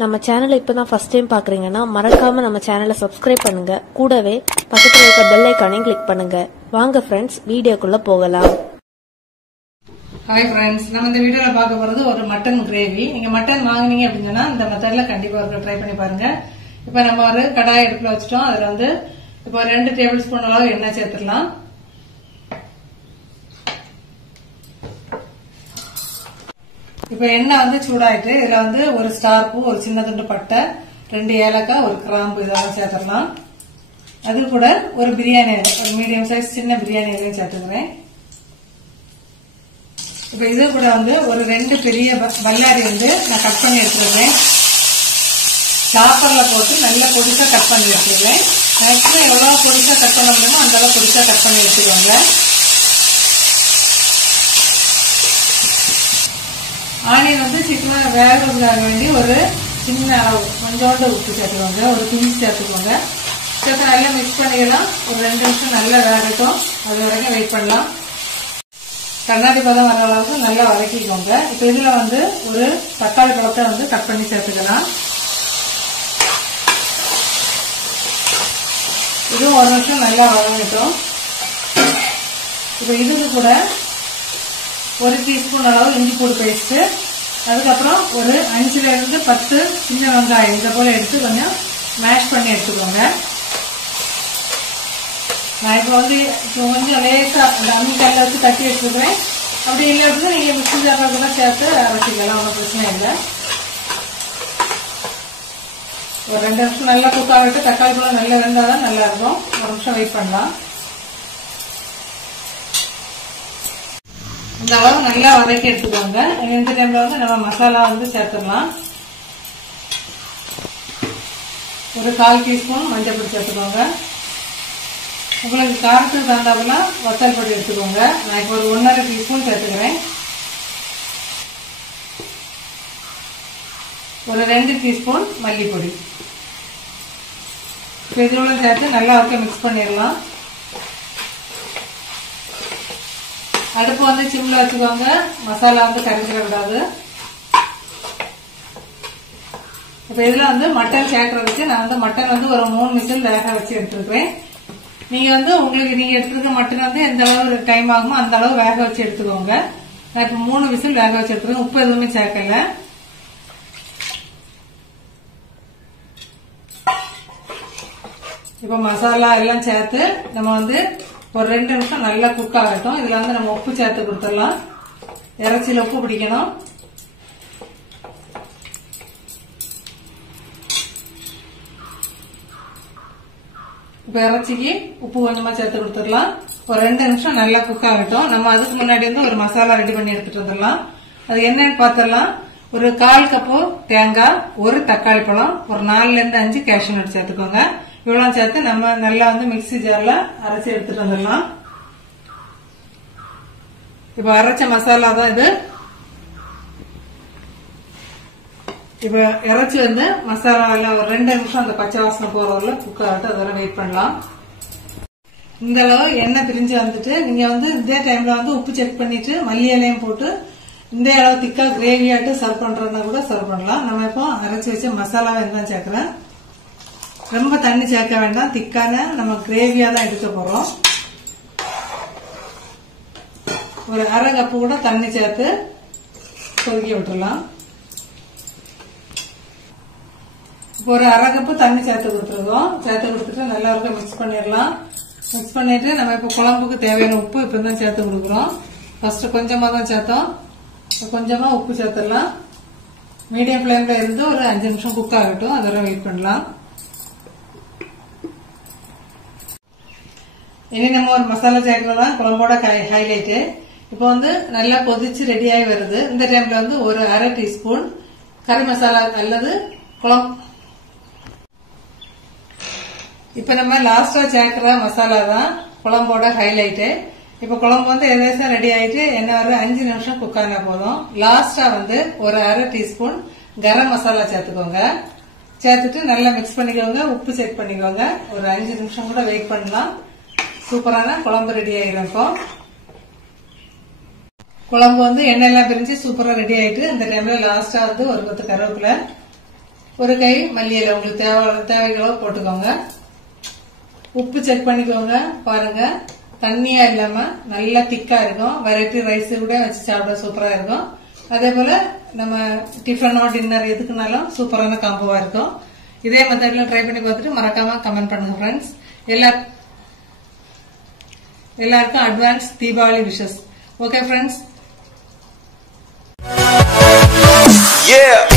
நம்ம சேனலை இப்பதான் ஃபர்ஸ்ட் டைம் பாக்குறீங்கன்னா மறக்காம நம்ம சேனலை சப்ஸ்கிரைப் பண்ணுங்க. கூடவே பக்கத்துல இருக்க பெல் ஐகானையும் கிளிக் பண்ணுங்க. வாங்க ஃப்ரெண்ட்ஸ், வீடியோக்குள்ள போகலாம். ஹாய் ஃப்ரெண்ட்ஸ், நம்ம இந்த வீடியோல பார்க்க போறது ஒரு மட்டன் கிரேவி. நீங்க மட்டன் வாங்குனீங்க அப்படின்னா இந்த மெத்தட்ல கண்டிப்பா ட்ரை பண்ணி பாருங்க. இப்ப நம்ம ஒரு கடாய் அடுப்புல வச்சுட்டோம். அதுல வந்து இப்போ 2 டேபிள் ஸ்பூன் அளவு எண்ணெய் சேர்த்துக்கலாம். இப்ப எண்ணெய் வந்து சூடாயிட்டு இதுல வந்து ஒரு ஸ்டார் பூ, ஒரு சின்ன துண்டு பட்டை, 2 ஏலக்காய், ஒரு கிராம்பு இதெல்லாம் சேர்த்துடலாம். அது கூட ஒரு பிரியாணி, ஒரு மீடியம் சைஸ் சின்ன பிரியாணி இலையும் சேர்த்துக்கிறேன். இப்ப இது கூட வந்து ஒரு 2 பெரிய பல்லாரி வந்து நான் கட் பண்ணி எடுத்துருக்கேன். சாப்பர்ல போட்டு நல்லா பொடிசா கட் பண்ணி எடுத்துருவேன். மேக்ஸிமம் எவ்வளவு பொடிசா கட் பண்ண முடியுமோ அந்த அளவு பொடிசா கட் பண்ணி எடுத்துருவாங்க. ஆனியன் வந்து சீக்கிரம் வேகிறதுக்காக வேண்டி ஒரு சின்ன அளவு கொஞ்சோண்டு உப்பு சேர்த்துக்கோங்க, ஒரு பிஞ்சு சேர்த்துக்கோங்க. சேர்த்து நல்லா மிக்ஸ் பண்ணிக்கலாம். ஒரு 2 நிமிஷம் நல்லா வேகட்டும், அது வரைக்கும் வெயிட் பண்ணலாம். கண்ணாடி பதம் வர அளவுக்கு நல்லா வதக்கிக்கோங்க. இப்ப இதுல வந்து ஒரு தக்காளி பழத்தை வந்து கட் பண்ணி சேர்த்துக்கலாம். இதுவும் 1 நிமிஷம் நல்லா வதங்கட்டும். இப்ப இதுக்கு கூட 1 டீஸ்பூன் அளவு இஞ்சி பூண்டு பேஸ்ட், அதுக்கப்புறம் ஒரு 5ல இருந்து 10 சின்ன வெங்காயம் இதை போல எடுத்து கொஞ்சம் மேஷ் பண்ணி எடுத்துக்கோங்க. நான் இப்ப வந்து கொஞ்சம் லேசா அந்த அம்மிக்கல்ல வச்சு தட்டி எடுத்துக்கிறேன். அப்படி இல்லை அப்படின்னா நீங்க மிக்ஸி ஜார்ல கூட சேர்த்து அரைச்சிக்கலாம், ஒன்றும் பிரச்சனை இல்லை. ஒரு 2 நிமிஷம் நல்லா குக் ஆகிட்டு தக்காளி பழம் நல்லா வெந்தாதான் நல்லா இருக்கும். 1 நிமிஷம் வெயிட் பண்ணலாம். இந்த அளவு நல்லா வதக்கி எடுத்துக்கோங்க. இந்த டைம்ல வந்து நம்ம மசாலா வந்து சேர்த்துடலாம். ஒரு 1/4 டீஸ்பூன் மஞ்சள் பொடி சேர்த்துக்கோங்க. உங்களுக்கு காரத்துக்கு தகுந்தாப்புல வத்தல் பொடி எடுத்துக்கோங்க. நான் இப்போ ஒரு 1½ டீஸ்பூன் சேர்த்துக்கிறேன். ஒரு 2 டீஸ்பூன் மல்லிப்பொடி இதோட சேர்த்து நல்லா மிக்ஸ் பண்ணிடலாம். அடுப்பு வந்து சிம்ல வச்சுக்கோங்க. மசாலா வந்து கரைஞ்சிடக்கூடாது. இப்ப இதுல வந்து மட்டன் சேர்க்கறதுக்கு நான் வந்து மட்டன் வந்து ஒரு 3 விசில் வேக வச்சு எடுத்துருக்கேன். நீங்க வந்து உங்களுக்கு நீங்க எடுத்துருக்க மட்டன் வந்து எந்த அளவு டைம் ஆகுமோ அந்த அளவு வேக வச்சு எடுத்துக்கோங்க. நான் இப்ப 3 விசில் வேக வச்சு எடுத்துருக்கேன். உப்பு எதுவுமே சேர்க்கல. இப்ப மசாலா எல்லாம் சேர்த்து நம்ம வந்து ஒரு 2 நிமிஷம் நல்லா குக் ஆகட்டும். இதுல வந்து நம்ம உப்பு சேர்த்து கொடுத்துடலாம். இறைச்சியில உப்பு பிடிக்கணும். இப்ப இறைச்சிக்கு உப்பு கொஞ்சமா சேர்த்து கொடுத்துடலாம். ஒரு 2 நிமிஷம் நல்லா குக் ஆகட்டும். நம்ம அதுக்கு முன்னாடி வந்து ஒரு மசாலா ரெடி பண்ணி எடுத்துட்டு வந்துடலாம். அது என்னன்னு பாத்திரலாம். ஒரு 1/4 கப்பு தேங்காய், ஒரு தக்காளி பழம், ஒரு 4ல இருந்து 5 கேஷ்யூ நட் சேர்த்துக்கோங்க. இவ்வளவு சேர்த்து நம்ம நல்லா வந்து மிக்ஸி ஜார்ல அரைச்சி எடுத்துட்டு வந்துடலாம். இப்ப அரைச்ச மசாலா தான் இது. இப்ப இறைச்சி வந்து மசாலா ஒரு 2 நிமிஷம் அந்த பச்சை வாசனை போறவரை குக் ஆகிட்டு அதெல்லாம் வெயிட் பண்ணலாம். இந்த அளவு எண்ணெய் பிரிஞ்சு வந்துட்டு நீங்க வந்து இதே டைம்ல வந்து உப்பு செக் பண்ணிட்டு மல்லி இலையும் போட்டு இந்த அளவு திக்கா கிரேவியாட்டு சர்வ் பண்றதுனா கூட சர்வ் பண்ணலாம். நம்ம இப்போ அரைச்சி வச்ச மசாலாவை என்ன சேர்க்கிறேன். ரொம்ப தண்ணி சேர்க்க வேண்டாம். திக்கான நம்ம கிரேவியா தான் எடுக்க போறோம். ஒரு 1/2 கப்பு கூட தண்ணி சேர்த்து கொதிக்க விட்டுடலாம். இப்போ ஒரு 1/2 கப்பு தண்ணி சேர்த்து கொடுத்துருக்கோம். சேர்த்து கொடுத்துட்டு நல்லா இருக்க மிக்ஸ் பண்ணிடலாம். மிக்ஸ் பண்ணிட்டு நம்ம இப்போ குழம்புக்கு தேவையான உப்பு இப்பதான் சேர்த்து கொடுக்குறோம். ஃபர்ஸ்ட் கொஞ்சமா தான் சேர்த்தோம். கொஞ்சமா உப்பு சேர்த்துடலாம். மீடியம் ஃபிளேம்ல இருந்து ஒரு 5 நிமிஷம் குக் ஆகட்டும். அதோட வெயிட் பண்ணலாம். இனி நம்ம ஒரு மசாலா சேர்க்கறதா குழம்போட ஹைலைட். இப்போ வந்து நல்லா கொதிச்சு ரெடி ஆகி வருது. இந்த டைம்ல வந்து ஒரு 1/2 டீஸ்பூன் கறி மசாலா அல்லது குழம்பு. இப்ப நம்ம லாஸ்டா சேர்க்கிற மசாலா தான் குழம்போட ஹைலைட். இப்ப குழம்பு வந்து ஏதாச்சும் ரெடி ஆயிட்டு என்ன ஒரு 5 நிமிஷம் குக் ஆனா போதும். லாஸ்டா வந்து ஒரு 1/2 டீஸ்பூன் கரம் மசாலா சேர்த்துக்கோங்க. சேர்த்துட்டு நல்லா மிக்ஸ் பண்ணிக்கோங்க. உப்பு செக் பண்ணிக்கோங்க. ஒரு 5 நிமிஷம் கூட வெயிட் பண்ணலாம். சூப்பரான குழம்பு ரெடி ஆயிரும். இப்போ குழம்பு வந்து எண்ணெய் எல்லாம் பிரிஞ்சு சூப்பரா ரெடி ஆயிட்டு இந்த டைம்ல லாஸ்டா வந்து ஒரு கொத்து கருவேப்பிலை ஒரு கை மல்லி இலை உங்களுக்கு தேவைகளோ போட்டுக்கோங்க. உப்பு செக் பண்ணிக்கோங்க. பாருங்க தண்ணியா இல்லாம நல்லா திக்கா இருக்கும். வெரைட்டி ரைஸ் கூட வச்சு சாப்பிட சூப்பரா இருக்கும். அதே போல நம்ம டிஃபனோ டின்னர் எதுக்குனாலும் சூப்பரான காம்போவா இருக்கும். இதே மெத்தட்ல ட்ரை பண்ணி பார்த்துட்டு மறக்காம கமெண்ட் பண்ணுங்க ஃப்ரெண்ட்ஸ். எல்லாருக்கும் advance Deepavali wishes. Okay friends. Yeah.